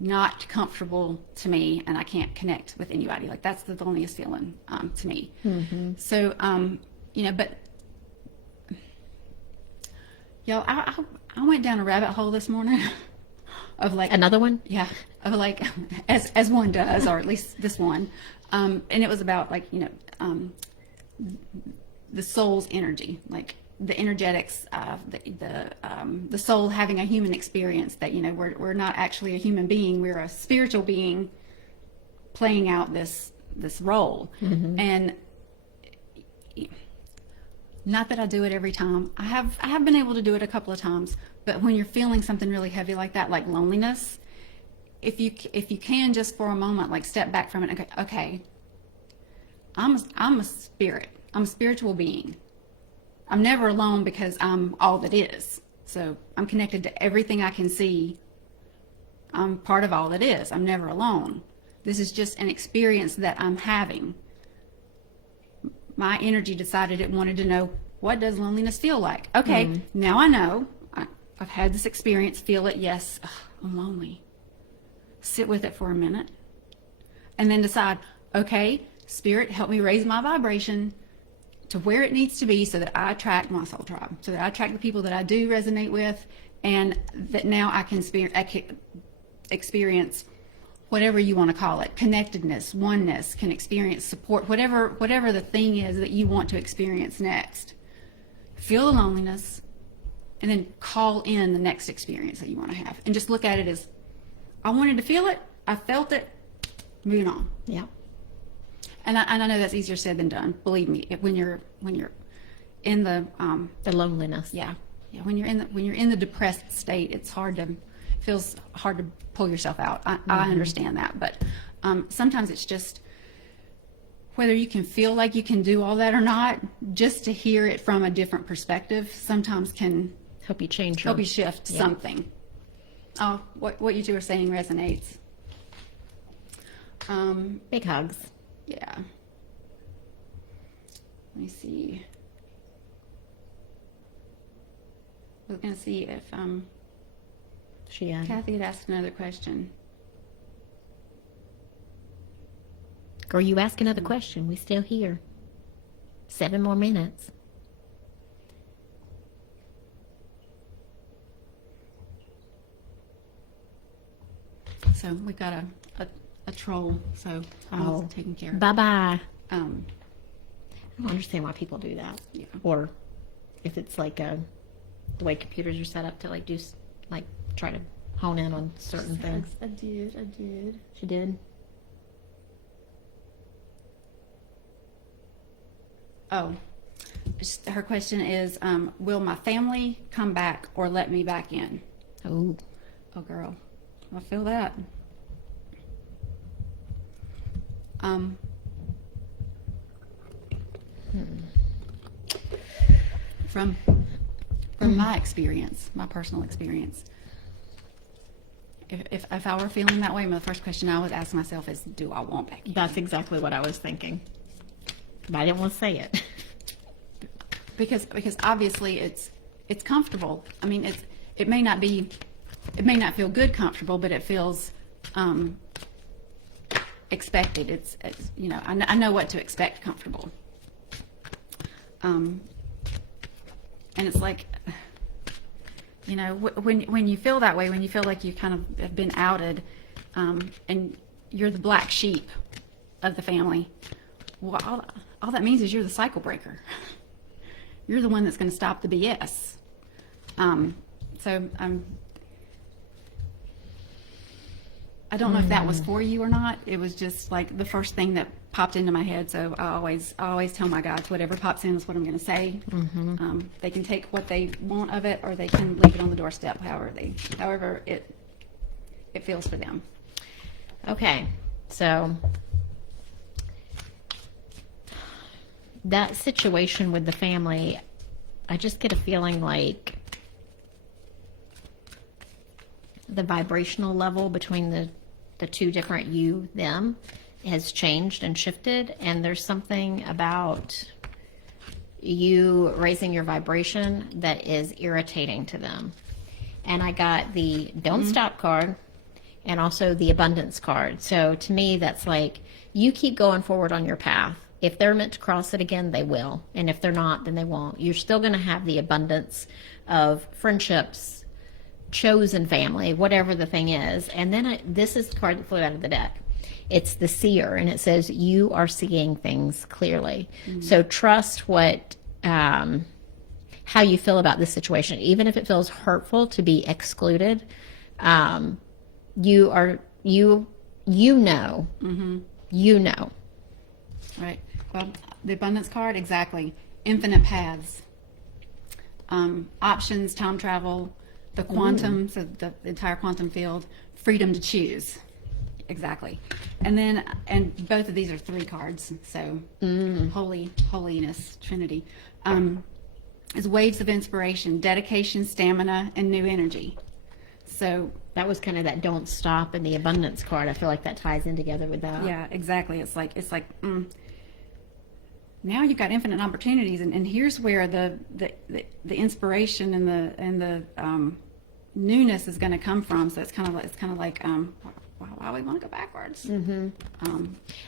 not comfortable to me, and I can't connect with anybody. Like that's the loneliest feeling to me. So you know, but y'all, I went down a rabbit hole this morning of like Another one? yeah, of like as one does, or at least this one, and it was about like, you know, the soul's energy, like the energetics of the soul having a human experience. That, you know, we're not actually a human being; we're a spiritual being playing out this role. And not that I do it every time. I have been able to do it a couple of times, but when you're feeling something really heavy like that, like loneliness, if you can just for a moment like step back from it and go, okay, I'm a spirit. I'm a spiritual being. I'm never alone because I'm all that is. So I'm connected to everything I can see. I'm part of all that is. I'm never alone. This is just an experience that I'm having. My energy decided it wanted to know, what does loneliness feel like? Okay, now I know. I've had this experience. Feel it. Yes, I'm lonely. Sit with it for a minute. And then decide, okay, Spirit, help me raise my vibration to where it needs to be so that I attract my soul tribe, so that I attract the people that I do resonate with, and that now I can experience whatever you want to call it, connectedness, oneness, can experience support, whatever the thing is that you want to experience next. Feel the loneliness, and then call in the next experience that you want to have. And just look at it as, I wanted to feel it, I felt it, moving on. Yeah. And I know that's easier said than done. Believe me, when you're in the loneliness. yeah, when you're in the depressed state, feels hard to pull yourself out. I understand that, but sometimes it's just whether you can feel like you can do all that or not. Just to hear it from a different perspective sometimes can Help you change. help you shift something. Oh, what you two are saying resonates. Big hugs. Yeah. Let me see. I was going to see if She had. Kathy had asked another question. Girl, you ask another question. We still here. 7 more minutes. So we got a troll, so I'm taking care of. Bye-bye. Um, I don't understand why people do that. Yeah. Or if it's like the way computers are set up to like do, like try to hone in on certain things. I did. She did. Oh, her question is, will my family come back or let me back in? Oh, Oh, girl, I feel that. From my experience, my personal experience, if I were feeling that way, the first question I would ask myself is, do I want back in? that's exactly what I was thinking. But I didn't want to say it. Because obviously it's comfortable. I mean, it may not feel good comfortable, but it feels expected. It's you know, I know what to expect comfortable. And it's like, you know, when you feel that way, when you feel like you kind of have been outed, and you're the black sheep of the family, well, all that means is you're the cycle breaker. You're the one that's going to stop the BS. I don't know if that was for you or not. It was just like the first thing that popped into my head. So I always tell my guides, whatever pops in is what I'm going to say. They can take what they want of it, or they can leave it on the doorstep. However it feels for them. Okay, so that situation with the family, I just get a feeling like the vibrational level between the two different you, them, has changed and shifted, and there's something about you raising your vibration that is irritating to them. And I got the don't stop card and also the abundance card. So to me, that's like, you keep going forward on your path. If they're meant to cross it again, they will. And if they're not, then they won't. You're still going to have the abundance of friendships, chosen family, whatever the thing is. And then this is the card that flew out of the deck. It's the seer, and it says you are seeing things clearly. So trust what, how you feel about this situation. Even if it feels hurtful to be excluded, you know. You know. Right. Well, the abundance card, exactly. Infinite paths, options, time travel, the quantum, so the entire quantum field, freedom to choose. Exactly. And both of these are 3 cards. So holiness, Trinity, is waves of inspiration, dedication, stamina, and new energy. So That was kind of that don't stop and the abundance card. I feel like that ties in together with that. yeah, exactly. It's like now you've got infinite opportunities, and here's where the inspiration and the newness is going to come from. So it's kind of like why we want to go backwards.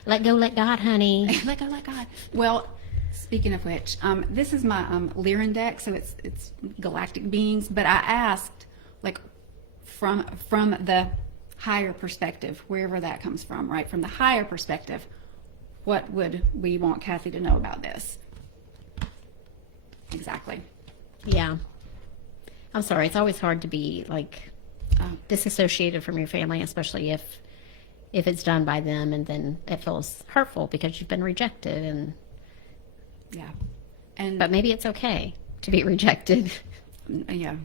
Let go, let God, honey. Let go, let God. Well, speaking of which, this is my Lyran deck, so it's galactic beings. But I asked, like, from the higher perspective, wherever that comes from, right? From the higher perspective, what would we want Kathy to know about this? Exactly. Yeah. I'm sorry. It's always hard to be like disassociated from your family, especially if it's done by them, and then it feels hurtful because you've been rejected. And yeah, but maybe it's okay to be rejected. Yeah,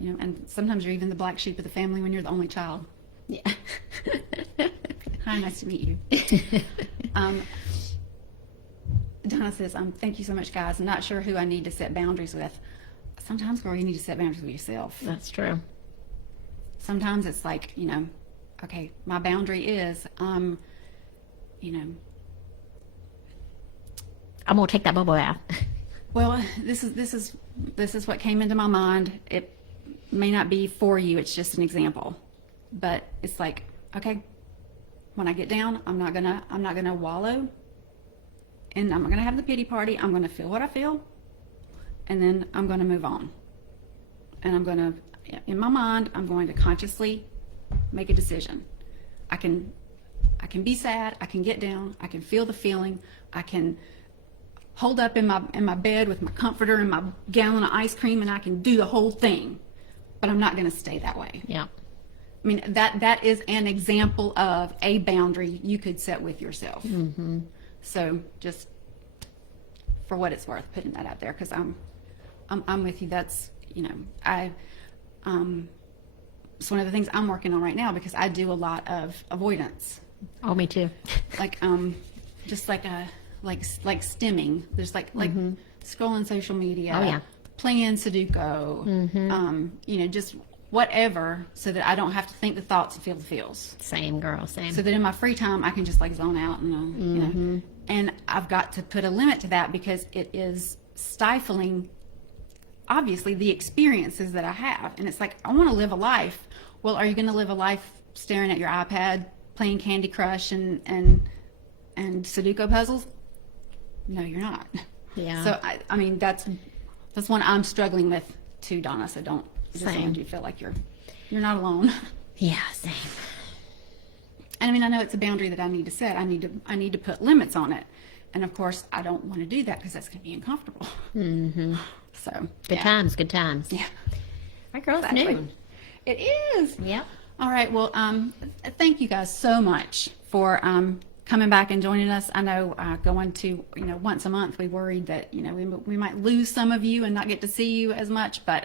you know, and sometimes you're even the black sheep of the family when you're the only child. Yeah. Hi, nice to meet you. Donna says, thank you so much, guys. I'm not sure who I need to set boundaries with. Sometimes, girl, you need to set boundaries with yourself. That's true. Sometimes it's like, you know, okay, my boundary is, you know, I'm gonna take that bubble bath. well, this is what came into my mind. It may not be for you. It's just an example, but it's like, okay, when I get down, I'm not gonna wallow, and I'm not gonna have the pity party. I'm gonna feel what I feel, and then I'm gonna move on. And I'm gonna, in my mind, I'm going to consciously make a decision. I can be sad. I can get down. I can feel the feeling. I can hold up in my bed with my comforter and my gallon of ice cream, and I can do the whole thing. But I'm not gonna stay that way. Yeah. mean, that is an example of a boundary you could set with yourself. Mm-hmm. So just for what it's worth, putting that out there, because I'm with you. That's, you know, it's one of the things I'm working on right now, because I do a lot of avoidance. Oh, me too. Like just like stimming. There's like scrolling social media. Oh, yeah. Playing Sudoku. You know, just whatever, so that I don't have to think the thoughts and feel the feels. Same, girl, same. So that in my free time I can just like zone out and you know. And I've got to put a limit to that, because it is stifling, obviously, the experiences that I have. And it's like, I want to live a life. Well, are you going to live a life staring at your iPad, playing Candy Crush and Sudoku puzzles? No, you're not. Yeah. So I mean, that's one I'm struggling with too, Donna. So don't Same. want you to feel like you're not alone. Yeah, same. And I mean, I know it's a boundary that I need to set. I need to put limits on it. And of course, I don't want to do that, because that's going to be uncomfortable. Mm-hmm. So Good times, good times. Yeah. Our girl's Exactly. new. It is. Yep. All right. Well, thank you guys so much for coming back and joining us. I know going to, you know, once a month, we worried that, you know, we might lose some of you and not get to see you as much, but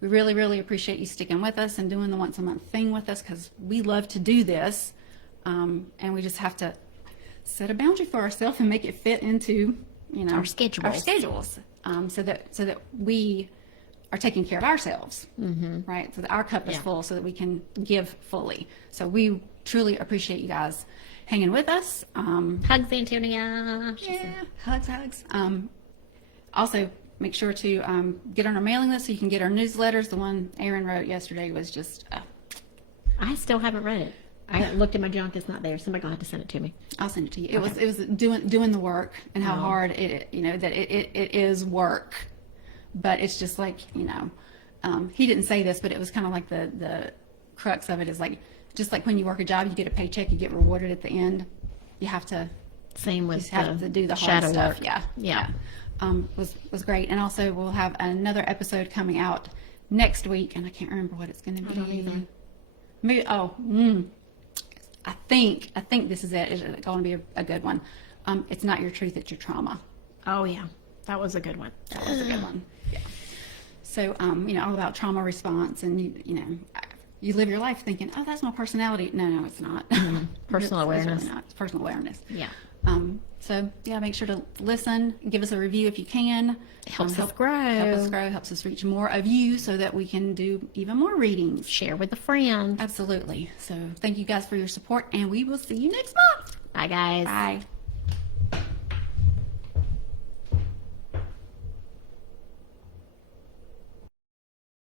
we really, really appreciate you sticking with us and doing the once a month thing with us, because we love to do this, and we just have to set a boundary for ourselves and make it fit into, you know, Our schedules. so that we are taking care of ourselves, right? So that our cup is Yeah. full, so that we can give fully. So we truly appreciate you guys hanging with us. Hugs, Antonia. Yeah, hugs. Also, make sure to get on our mailing list so you can get our newsletters. The one Aaron wrote yesterday was just, I still haven't read it. I looked at my junk; it's not there. Somebody gonna have to send it to me. I'll send it to you. It was doing the work, and how Oh. hard it, you know, that it is work, but it's just like, you know, he didn't say this, but it was kind of like the crux of it is like, just like when you work a job, you get a paycheck, you get rewarded at the end. You have to Same with just have to do the hard shadow stuff. work. Yeah. Yeah. Was great. And also we'll have another episode coming out next week, and I can't remember what it's going to be. don't either. Maybe, I think this is it. It's going to be a good one. It's not your truth, it's your trauma. Oh yeah, that was a good one. That was a good one. Yeah. So, you know, all about trauma response, and you know, you live your life thinking, oh, that's my personality. No, it's not. Personal awareness. It's really not. It's personal awareness. Yeah. So yeah, make sure to listen, give us a review if you can. Helps us grow. Helps us reach more of you, so that we can do even more readings. Share with a friend. Absolutely. So thank you guys for your support, and we will see you next month. Bye, guys. Bye.